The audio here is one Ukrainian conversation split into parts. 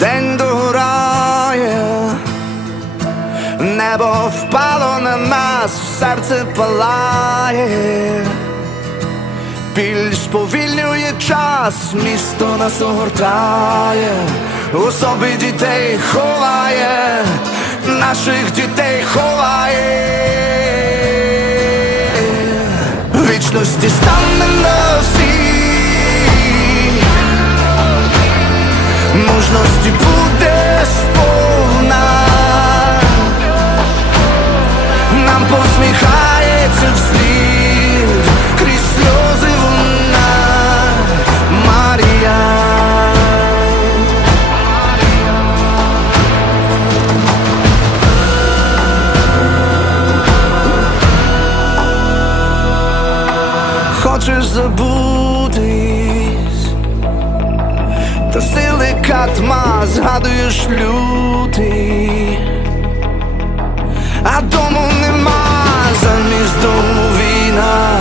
день догорає, небо впало на нас, серце палає, біль сповільнює час, місто нас огортає, у собі дітей ховає, наших дітей ховає. Вічності стане на всі мужності буде сповна, нам посміхається вслід крізь сльози вона Марія. Хочеш забутись? Та сили катма згадуєш лютий, а дому нема замість дому війна.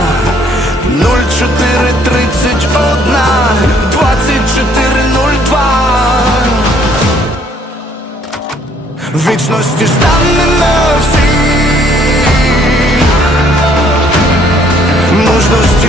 0431 2402 Вічності стане на всі мужності